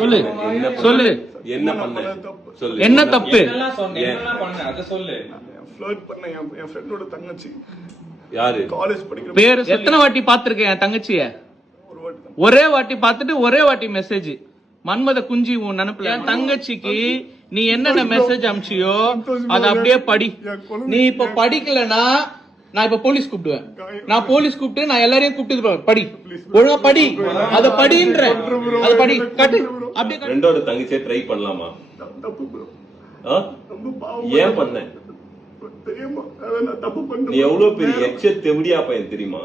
சொல்லு சொல்லு என்ன பண்ண சொல்லு. என்ன தப்பு? சொல்லு. ஃப்ளர்ட் பண்ண என் ஃப்ரெண்டோட தங்கச்சி யாரு? காலேஜ் படிக்கிற பேரு எத்தனை வாட்டி பாத்திருக்கேன் என் தங்கச்சிய? ஒரு வாட்டி தான். ஒரே வாட்டி பார்த்துட்டு ஒரே வாட்டி மெசேஜ் மன்மத குஞ்சி உன் நினைப்புல. என் தங்கச்சிக்கு நீ என்னென்ன மெசேஜ் அனுப்பிச்சியோ அதை அப்படியே படி. நீ இப்ப படிக்கலனா நான் இப்ப போலீஸ் கூப்பிடுவேன். நான் போலீஸ் கூப்பிட்டு நான் எல்லாரையும் கூப்பிட்டு படி, ஒழுங்கா படி, அத படின்ற, அத படி கட்டு அப்படியே. ரெண்டோட தங்கச்சியை ட்ரை பண்ணலாமா? தப்பு bro. ரொம்ப பாவம். ஏன் பண்ண? தெரியுமா நான் தப்பு நீ பண்ணேன். எவ்வளவு பெரிய எக்ஸ தெவடியா பையன் தெரியுமா?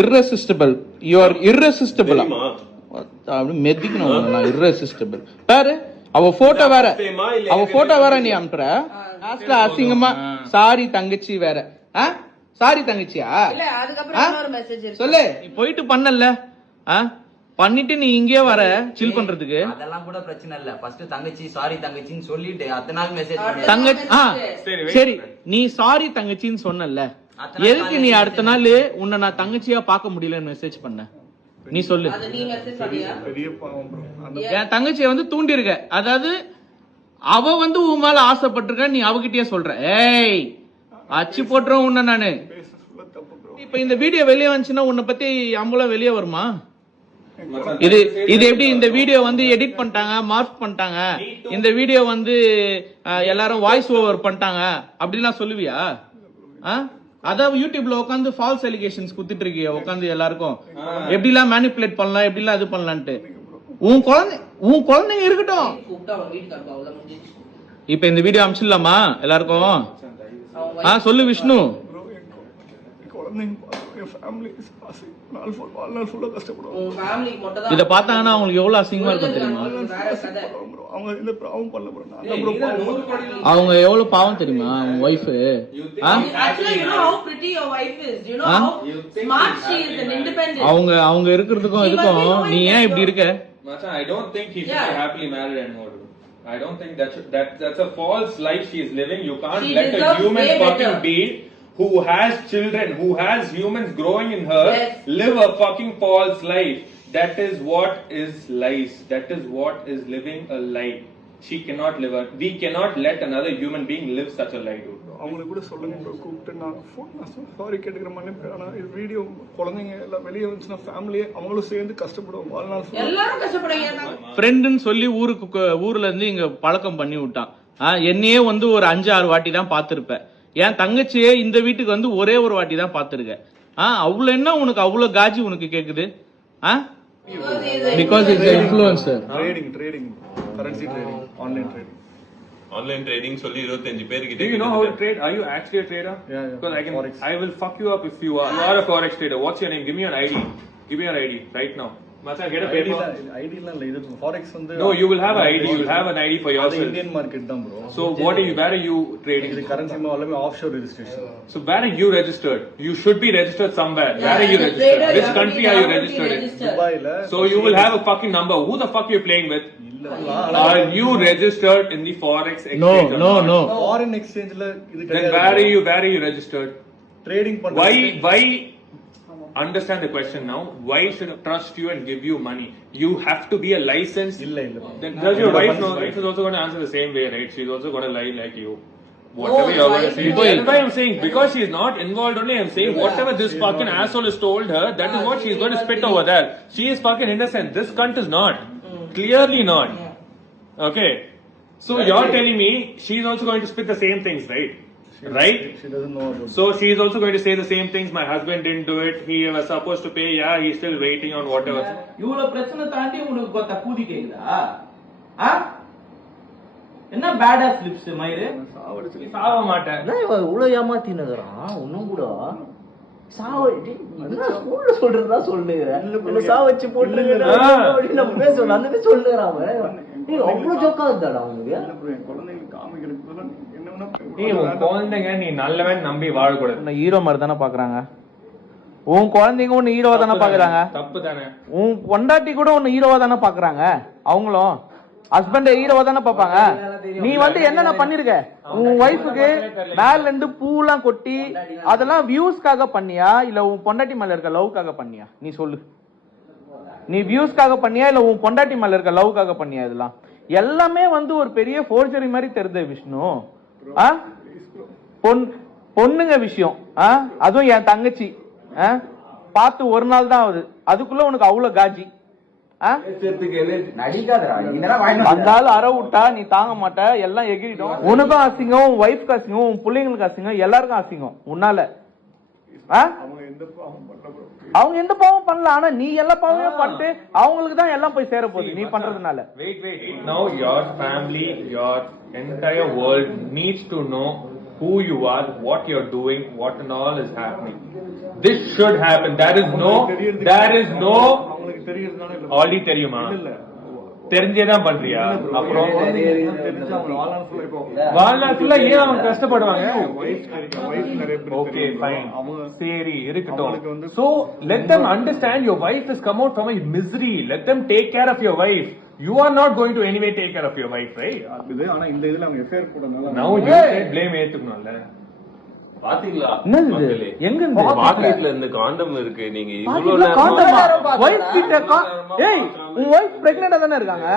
irresistible, you are irresistible. தெரியுமா? அப்படி மெதிக்கணும். நான் irresistible பாரு. அவ போட்டோ வேற, அவ போட்டோ வேற நீ அனுப்புற. லாஸ்ட்ல அசிங்கமா சாரி தங்கச்சி வேற. சாரி தங்கச்சியா? சொல்லு. நீ போயிட்டு பண்ணல, பண்ணிட்டு நீ இங்கே வர சில் பண்றதுக்கு. அதெல்லாம் கூட பிரச்சனை இல்ல. ஃபர்ஸ்ட் தங்கச்சி சாரி தங்கச்சின்னு சொல்லிட்டு அத்தனை நாள் மெசேஜ் பண்ணி தங்கச்சி சரி நீ சாரி தங்கச்சின்னு சொன்னல, எதுக்கு நீ அடுத்த நாள் உன்னை நான் தங்கச்சியா பார்க்க முடியலன்னு மெசேஜ் பண்ண? நீ சொல்லு. பெரிய பாவம் bro. அந்த என் தங்கச்சியை வந்து தூண்டி இருக்க, அதாவது அவ வந்து உன் மேல ஆசைப்பட்டிருக்க, நீ அவகிட்டயே சொல்ற. ஏய் அச்சு போட்டுறோம் உன்ன நானு. பேசுறதுல தப்பு bro. இப்ப இந்த வீடியோ வெளியே வந்துச்சுன்னா உன்னை பத்தி அம்பலம் வெளியே வருமா? இது இது எப்படி இந்த வீடியோ வந்து எடிட் பண்ணிட்டாங்க, மார்க் பண்ணிட்டாங்க, இந்த வீடியோ வந்து எல்லாரும் வாய்ஸ் ஓவர் பண்ணிட்டாங்க அப்படிலாம் சொல்லுவியா? அதான் யூடியூப்ல உட்காந்து ஃபால்ஸ் அலிகேஷன்ஸ் குடுத்துட்டு இருக்கிய உட்காந்து எல்லாருக்கும் எப்படிலாம் மேனிபுலேட் பண்ணலாம், எப்படிலாம் இது பண்ணலான்ட்டு. உன் குழந்தைங்க இருக்கட்டும். இப்ப இந்த வீடியோ அனுப்பிச்சிடலாமா எல்லாருக்கும்? சொல்லு விஷ்ணு. bro என் குழந்தைங்க என் ஃபேமிலி வாழ்நாள் ஃபுல்லா கஷ்டப்படுவாங்க. இத பார்த்தாங்கன்னா அவங்களுக்கு எவ்வளவு அசிங்கமா இருக்கும் தெரியுமா? bro அவங்க இந்த பாவம் பண்ணல bro. நான் bro பாவம். அவங்க எவ்வளவு பாவம் தெரியுமா அவங்க வைஃப்? அவங்க இருக்கிறதுக்கும் இதுக்கும் நீ ஏன் இப்படி இருக்க? Macha, I don't think he should be happily married anymore. I don't think that's a false life she is living. You can't let a human fucking being who has children, who has humans growing in her, live a fucking false life. That is what is lies. That is what is living a lie. She cannot live we cannot let another human being live such a lie, dude. அவங்களுக்கு கூட சொல்லுங்க bro. கூப்பிட்டு நான் sorry கேட்டுக்கிற மன்னிப்பு. ஆனா இந்த video குழந்தைங்க எல்லாம் வெளியே வந்துச்சுன்னா ஃபேமிலியே அவங்களும் சேர்ந்து கஷ்டப்படுவோம் வாழ்நாள் full. எல்லாரும் கஷ்டப்படுறாங்க. ஃப்ரெண்டுன்னு சொல்லி ஊர்ல இருந்து இங்க பழக்கம் பண்ணி விட்டான். என்னையே வந்து ஒரு 5-6 வாட்டி தான் பாத்திருப்ப. என் தங்கச்சியே இந்த வீட்டுக்கு வந்து ஒரே ஒரு வாட்டி தான் பாத்துருக்க. அவ்வளவு என்ன உனக்கு அவ்வளவு காஜி உனக்கு கேக்குது? Because it's an influencer. Trading, currency trading, online trading. Online trading சொல்லி 25 பேர் கிட்ட. Do you know how to trade? Are you actually a trader? Yeah. Because I will fuck you up if you are. You are a forex trader. What's your name? Give me your ID. Give me your ID right now. Macha, get a paper. ID இல்ல இது forex வந்து. No, you will have an ID. You will have an ID for yourself. Indian market தான் bro. So where are you trading? இது currency எல்லாமே offshore registration. So where are you registered? You should be registered somewhere. Where are you registered? Which country are you registered in? Dubai la. So you will have a fucking number. Who the fuck you playing with? Are you registered in the forex exchange? No. Foreign exchange la இது Then கிடையாது. where are you registered? Trading பண்றது. Why understand the question now? Why should I trust you and give you money? You have to be a licensed. இல்ல. Then does your wife know? Wife is also going to answer the same way, right? She's also going to lie like you. Whatever you're going to say. That's why I'm saying, because she's not involved only, I'm saying whatever this fucking asshole has told her, that is what she's going to spit over there. She is fucking innocent. This cunt is not. Clearly not. Okay. So you're telling me she's also going to spit the same things, right? Right? She doesn't know about. So she is also going to say the same things. My husband didn't do it. He was supposed to pay. Yeah, he's still waiting on whatever. இவ்வளவு பிரச்சனை தாண்டி உனக்கு பார்த்தா கூதி கேக்குதா? என்ன பேடா slips மயிறு? சாவ மாட்டேன். இவ்வளவு ஏமாத்தினுக்குறான் ஒன்னும் கூட சொல்றதா சொல்லுங்க சாவச்சு போட்டுருங்க அந்த சொல்லுறான். அவ்வளவு ஜோக்கா இருந்தாடா அவனுக்கு. குழந்தைகளுக்கு காமிக்கிறதுக்கு குழந்தைங்க நீ நல்லவன் நம்பி வாழக்கூடாது. ஹீரோ மாதிரி தானே பாக்குறாங்க. உன் குழந்தைங்க உன்னை ஹீரோவா தானே பாக்குறாங்க. தப்பு தானே. உன் பொண்டாட்டி கூட உன்னை ஹீரோவா தானே பாக்குறாங்க. அவங்களும் ஹஸ்பண்ட் ஹீரோவா தானே பாப்பாங்க. நீ வந்து என்னென்ன பண்ணிருக்க? உன் ஒய்ஃபுக்கு மேல இருந்து பூலாம் கொட்டி அதெல்லாம் வியூஸ்க்காக பண்ணியா இல்ல உன் பொண்டாட்டி மேல இருக்க லவ்க்காக பண்ணியா? நீ சொல்லு. நீ வியூஸ்க்காக பண்ணியா இல்ல உன் பொண்டாட்டி மேல இருக்க லவ்க்காக பண்ணியா? இதெல்லாம் எல்லாமே வந்து ஒரு பெரிய ஃபோர்ஜரி மாதிரி தெரியுது விஷ்ணு. பொண்ணுங்க விஷயம், அதுவும் என் தங்கச்சி பார்த்து ஒரு நாள் தான் ஆகுது, அதுக்குள்ள உனக்கு அவ்வளவு காஜி. வந்தாலும் அற விட்டா நீ தாங்க மாட்ட, எல்லாம் எகிரிடும். உனக்கும் அசிங்கம், உன் ஒய்ஃப்க்கு அசிங்கம், உன் பிள்ளைங்களுக்கு அசிங்கம், எல்லாருக்கும் அசிங்கம் உன்னால. அவங்க எந்த பாவம் பண்ணல, ஆனா நீ எல்லா பாவமும் பண்ணிட்டு அவங்களுக்கு தான் எல்லாம் போய் சேர போகுது நீ பண்றதுனால. Wait. Now your family, your entire world needs to know who you are, what you're doing, what and all is happening. This should happen. There is no already தெரியுமா? தெரிஞ்சேதான் பண்றியா? அப்புறம் வாழ்நாள்ல ஏன் அவங்க கஷ்டப்படுவாங்க? ஓகே ஃபைன், சரி இருக்கட்டும். So let them understand your wife has come out from a misery. Let them take care of your wife. You are not going to anyway take care of your wife, right? ஆனா இந்த இதுல அவங்க affair போடனால Now you say blame ஏத்துக்கணும்ல. பாத்தீங்களா என்னது? எங்க இருந்து பாக்கெட்ல இந்த காண்டம் இருக்கு. நீங்க இவ்வளவு நேரம் வைஃப் கிட்ட ஏய் உன் வைஃப் பிரெக்னன்ட்டா தானே இருக்காங்க,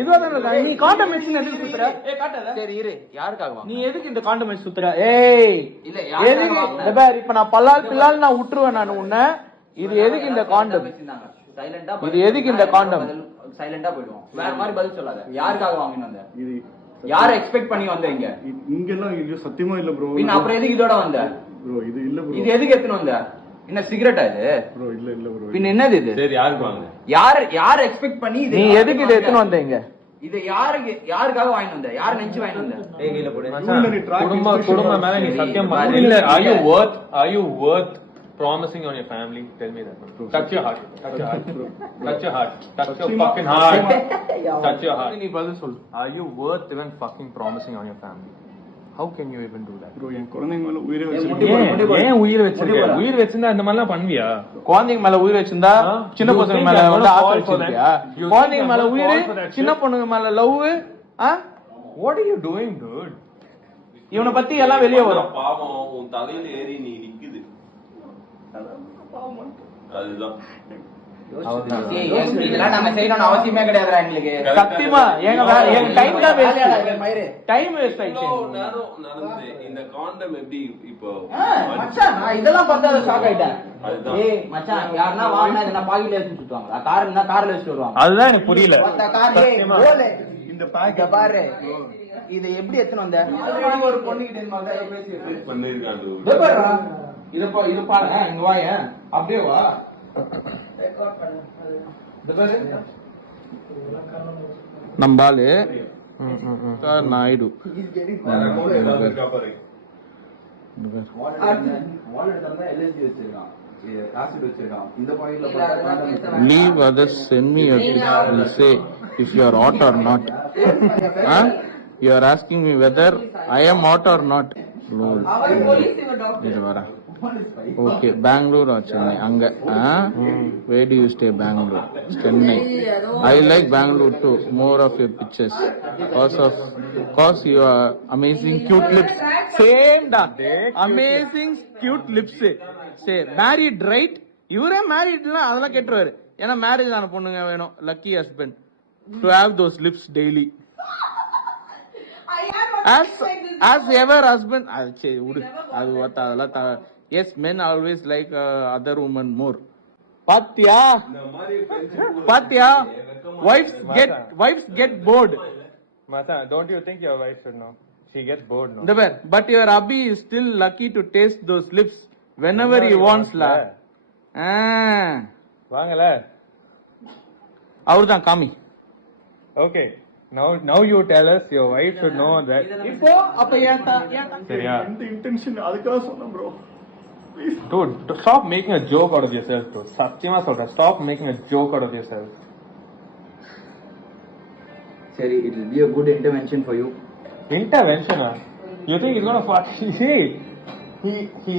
இதுவா தானே இருக்காங்க, நீ காண்டம் வச்சு எதுக்கு சுத்துற? ஏய் காட்டாத. சரி இரு, யாருக்காக நீ எதுக்கு இந்த காண்டம் வச்சு சுத்துற? ஏய் இல்ல எதுக்கு இந்த பார், இப்ப நான் பல்லால் பில்லால் நான் விட்டுருவேன் நான் உன்னை. இது எதுக்கு இந்த காண்டம்? சைலண்டா இது எதுக்கு இந்த காண்டம்? சைலண்டா போயிடுவோம், வேற மாதிரி பதில் சொல்லாத. யாருக்காக வாங்கிட்டு வந்த? இது யார எக்ஸ்பெக்ட் பண்ணி வந்த? இங்க எல்லாம் இது சத்தியமா இல்ல ப்ரோ. பின்ன அப்புறம் எதுக்கு இதோட வந்த ப்ரோ? இது இல்ல ப்ரோ. இது எதுக்கு எடுத்துட்டு வந்த? என்ன சிகரெட்டா இது ப்ரோ? இல்ல ப்ரோ. பின்ன என்னது இது? சரி யாருக்கு வாங்க? யார எக்ஸ்பெக்ட் பண்ணி இது? நீ எதுக்கு இத எடுத்துட்டு வந்த? இங்க இது யாருக்காக வாங்கிட்டு வந்த? யார நினைச்சு வாங்கிட்டு வந்த? கையில போடு. குடும்ப மேல நீ சத்தியம் பண்ணு. இல்ல, are you worth promising on your family? Tell me that. Touch your heart. Touch your heart. Touch your fucking heart. Touch your heart. நீ பதில் சொல்லு. Are you worth even fucking promising on your family? How can you even do that? Bro என் குழந்தைங்க மேல உயிரை வச்சிருக்கேன். ஏன் உயிர் வச்சிருக்க? உயிர் வச்சிருந்தா இந்த மாதிரிலாம் பண்ணுவியா? குழந்தைங்க மேல உயிர் வச்சிருந்தா சின்ன பசங்க மேல வந்து ஆசை வச்சிருக்கியா? குழந்தைங்க மேல உயிர், சின்ன பொண்ணுங்க மேல love. What are you doing, dude? இவனை பத்தி எல்லாம் வெளியே வரும். பாவம் உன் தலையில ஏறி நீ நிக்குது. அதுதான் இதெல்லாம் நாங்க செய்யணும்னு அவசியமே கிடையாதுடா எங்களுக்கு. சத்தியமா எங்க டைம் தான் டைம் வேஸ்ட் ஆயிடுச்சு. நடந்து இந்த காண்டம் எப்படி இப்போ மச்சான் நான் இதெல்லாம் பார்த்தா ஷாக் ஆயிட்டேன். ஏய் மச்சான், யாருன்னா வாங்குனா இதெல்லாம் பாக்கெட்ல வச்சு சுத்துவாங்க, கார்னா கார்ல வச்சுட்டு வருவாங்க. அதுதான் எனக்கு புரியல. இந்த பேக் பாரு, இது எப்படி எத்தனை வந்த? ஆல்ரெடி ஒரு பொண்ணு கிட்ட இந்த மாதிரி பேசி பண்ணிருக்காங்க. இது பாருங்க, இங்க வாங்க, அப்படியே வா. நம்பாலு Naidu leave others, send me your tips, will say if you are hot or not. You are asking me whether I am hot or not. இது வர ஓகே. பெங்களூர் or சென்னை? அங்க where do you stay? Bangalore, Chennai. I like Bangalore too, more of your pictures cause you are amazing cute lips. Same da, amazing cute lips. Say married right? இவரே மேரிட்னா அதெல்லாம் கேட்டுருவாரு. ஏன்னா marriage ஆன பொண்ணுங்க வேணும், lucky husband to have those lips daily. As ever husband அது அதெல்லாம். Yes, men always like other women more. பாத்தியா wives get bored. Mata, don't you think your wife should know? She gets bored now. But your hubby is still lucky to taste those lips whenever he wants la. வாங்கல அவர்தான் காமி. Okay, now you tell us your wife should know that. இப்போ அப்ப சரியா? இந்த intention அதுக்காக சொன்னேன் bro. Dude, stop making a joke out of yourself, dude. Satyama Soda, stop making a joke out of yourself. சரி, it will be a good intervention for you. Intervention? You think he's gonna fuck? See, he